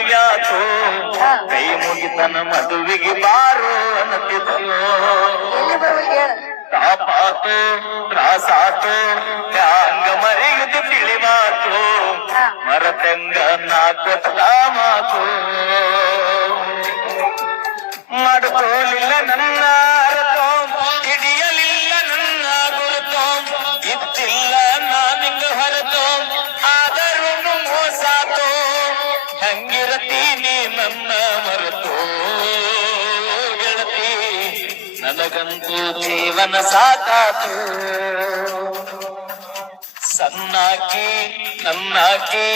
ಮದುವ್ಯಾತು ಕೈ ಮುಗಿತನ ಮದುವಿಗೆ ಬಾರು ಅನ್ನತಿದ್ಯೋ ತಾಪಾತು ತ್ರಾಸಾತು ಹ್ಯಾಂಗ ಮರೆಯುದು ತಿಳಿವಾತು ಮರತಂಗ ನಾಕೊತ್ತ ಮಾತು ಮಾಡ್ಕೋಲಿಲ್ಲ ನನ್ನ ಅರತೋ ಹಿಡಿಯಲಿಲ್ಲ ನನ್ನ ಗುರುತೋ ಇತ್ತಿಲ್ಲ ನಾನಿಂಗ ಹೊರತೋ ಆದರೂ ಮೋಸಾತೋ ಹಂಗಿರತೀನಿ ನನ್ನ ಮರೆತೋ ಗೆಳತಿ ನನಗಂತೂ ಜೀವನ ಸಾಕಾತು ಸಣ್ಣಾಕಿ ನನ್ನಾಕಿ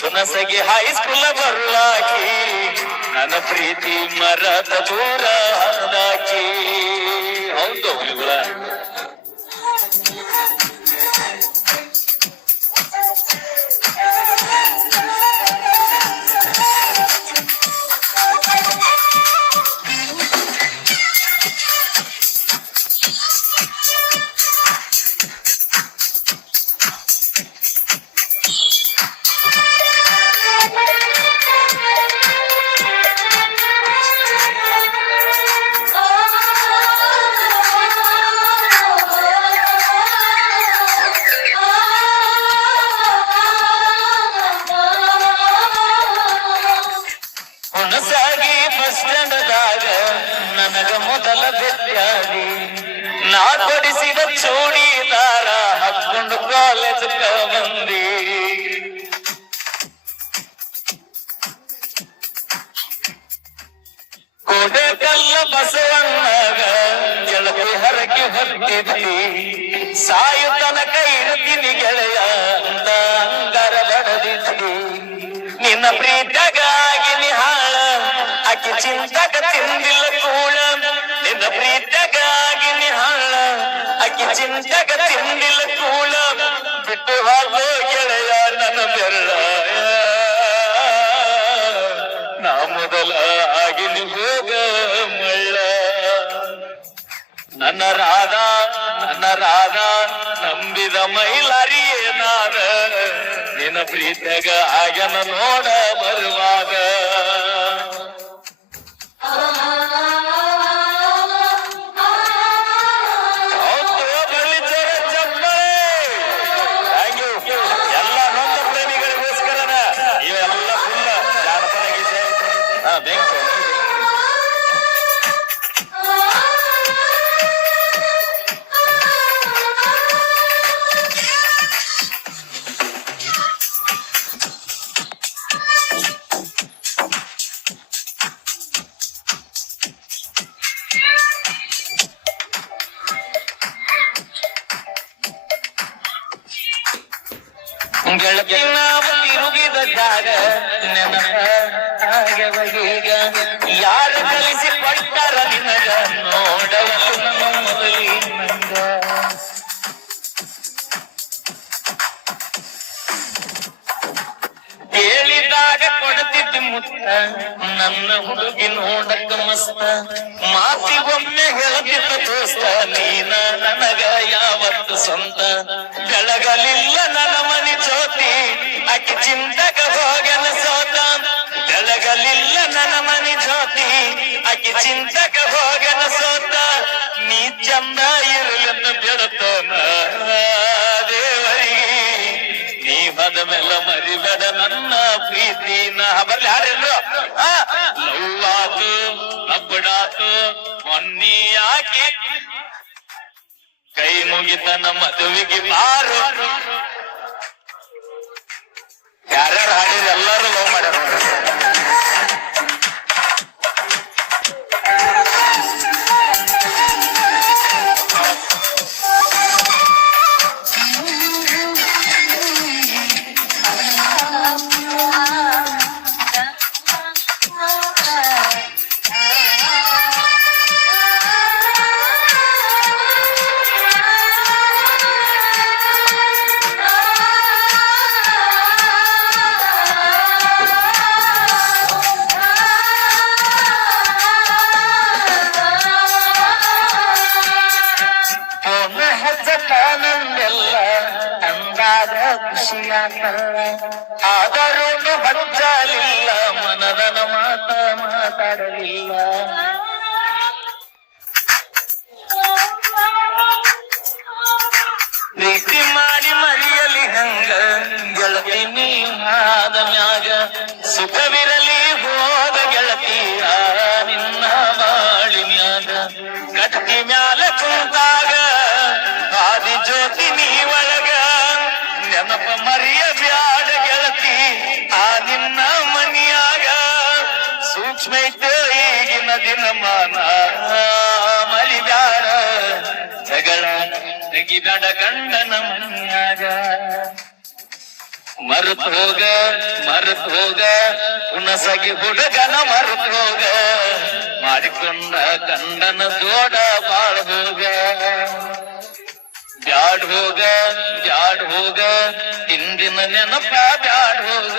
ತುನಸಗಿ ಹೈಸ್ಕೂಲ್ ಬರ್ಲಾಕಿ ನನ್ನ ಪ್ರೀತಿ ಮರದ ದೂರ ಹಂದಾಕಿ ಹೌದು ಹುಲಿಗಳ ಹುಣಸಾಗಿ ಬಸ್ ಸ್ಟ್ಯಾಂಡ್ದಾಗ ನನಗ ಮೊದಲ ಬೆಟ್ಟಾಗಿ ನಾ ಕೊಡಿಸಿದ ಚೂಡಿದಾರ ಹಾಕೊಂಡು ಕಾಲೇಜ್ ಬಂದಿ ಕೋಡೆಕಲ್ಲ ಬಸವಣ್ಣಗ ಗೆಳತಿ ಹರಕೆ ಹೊತ್ತಿದ್ದಿ ಸಾಯು ತನಕ ಇರ್ತೀನಿ ಗೆಳೆಯ ಅಂತ ಅಂಗಾರ ಬಡದಿದ್ದಿ ನಿನ್ನ ಪ್ರೀತಗಾಗಿ ನಿಹಾಳ ಆಕಿ ಚಿಂತಕ ತಿಂದಿಲ್ಲ ಕೂಳ ನಿನ್ನ ಪ್ರೀತಗಾಗಿ ನಿಹಾಳ ಆಕಿ ಚಿಂತಕ ತಿಂದಿಲ್ಲ ಕೂಳ ಬಿಟ್ಟು ಹೋಗೋ ಗೆಳೆಯ ನನ್ನ ಬೆರಳ ನಾ ಮೊದಲ ಆಗಿನಿ ಹೋಗ ಮಳ್ಳ ನನ್ನ ರಾಧ ನಂಬಿದ ಮೈಲಾರಿಯೇ ನಾನ ನಿನ್ನ ಪ್ರೀತಿಯಾಗ ಆಗನ ನೋಡ ಬರುವಾಗ ಎಲ್ಲ ನೊಂದ ಪ್ರೇಮಿಗಳಿಗೋಸ್ಕರನ ಇವೆಲ್ಲ ಫುಲ್ ಜಾನಪದ ಗೀತೆ ಬೆಂಕು ಗೆಳತಿ ನಾವು ತಿರುಗಿದ ಜಾಗ ನೆನಪಾಗವೀಗ ಯಾರು ಕಲಿಸಿ ಕೊಟ್ಟಾರ ನಿನಗ ನೋಡವಲು ನಮ್ಮ ಮೊದಲಿನಂಗ ಕೇಳಿದಾಗ ಕೊಡ್ತಿದ್ದು ಮುತ್ತ ನನ್ನ ಹುಡುಗಿ ನೋಡಕ್ಕ ಮಸ್ತ ಮಾತಿಗೊಮ್ಮೆ ಹೇಳ್ತಿದ್ದ ದೋಸ್ತ ನೀನ ನನಗ ಯಾವತ್ತು ಸ್ವಂತ ಬೆಳಗಲಿಲ್ಲ ನನ್ನ ಮನಿ ಜ್ಯೋತಿ ಆಕಿ ಚಿಂತಕ ಹೋಗನ ಸೋತ ಬೆಳಗಲಿಲ್ಲ ನನ್ನ ಮನಿ ಜ್ಯೋತಿ ಆಕಿ ಚಿಂತಕ ಹೋಗನ ಸೋತ ನೀ ಚಂದ ಇರಲೆಂದು ಬಿಡುತ್ತೋನ ದೇವರಿಗೆ ನೀ ಬದ ಮೇಲ ಮರಿಬೇಡ ನನ್ನ ಪ್ರೀತಿನ ಬರಲಿ ಯಾರೆಲ್ಲೂ ಲವ್ವಾತು ಅಬ್ಬಡಾತು ಮೊನ್ನಿ ಯಾಕೆ ಕೈ ಮುಗಿತನ ಮದುವಿಗೆ ಬಾರು ಯಾರ್ಯಾರು ಹಾಡಿದ್ರೆ ಎಲ್ಲರೂ ಲವ್ ಮಾಡ್ಯಾರ ಖುಷಿಯಾಗ ಆದರೂ ಹಂಚಲಿಲ್ಲ ಮನದ ಇಲ್ಲ. ಪ್ರೀತಿ ಮಾಡಿ ಮರೆಯಲಿ ಹಂಗ ಗೆಳತಿ ನೀ ಆದ ಮ್ಯಾಗ, ಸುಖವಿರಲಿ ಹೋದ ಗೆಳತಿಯ ನಿನ್ನ ಬಾಳಿನ್ಯಾಗ. ಕಟ್ಟಿ ಮ್ಯಾಲ ಕುಂತಾಗ ಆದಿ ಜ್ಯೋತಿ ನೀ ಒಳಗ, ನೆನಪ ಮರಿಯ ಬ್ಯಾಡ ಗೆಳತಿ ಆ ನಿನ್ನ ಮನಿಯಾಗ. ಸೂಕ್ಷ್ಮ ಐತೆ ಈಗಿನ ದಿನಮಾನ ಮರಿಬ್ಯಾಡ ಜಗಳ ತೆಗಿಬೇಡ ಗಂಡನ ಮನಿಯಾಗ. ಮರೆತು ಹೋಗ ಹುಣಸಗಿ ಹುಡುಗನ ಮರೆತು ಹೋಗ, ಮಾಡಿಕೊಂಡ ಗಂಡನ ಜೋಡ ಬಾಳ ಹೋಗ. ಬ್ಯಾಡ್ ಹೋಗ ಹಿಂದಿನ ನೆನಪ ಬ್ಯಾಡ್ ಹೋಗ,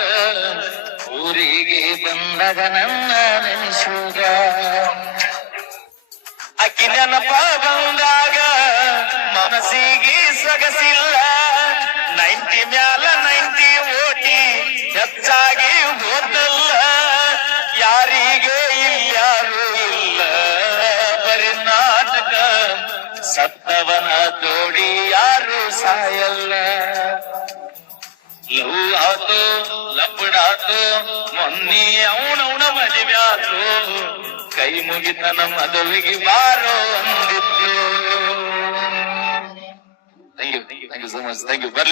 ಊರಿಗೆ ಬಂದಾಗ ನನ್ನ ನೆನೆಸೋಗ. ಅಕ್ಕಿ ನೆನಪ ಬಂದಾಗ ಮನಸ್ಸಿಗೆ ಸೊಗಸಿಲ್ಲ, 90 ಮ್ಯಾಲ 90 ಓಟಿ ಹೆಚ್ಚಾಗಿ ಹೋದಲ್ಲ. ಯಾರಿಗೆ ಇಲ್ಯಾರು ಇಲ್ಲ ಬರೀ ನಾಟಕ, ಸತ್ತವನ ತೋಡಿ ಯಾರು ಸಾಯಲ್ಲ. ಲವ್ ಆತು ಲಪಡಾತು ಮೊನ್ನೆ ಅವನವನ ಮದುವ್ಯಾತು, ಕೈ ಮುಗಿತನ ಮದುವೆಗೆ ಬಾರೋ ಅಂದಿತ್ತು. Thank you so much. Thank you. ಬರ್ಲಿ.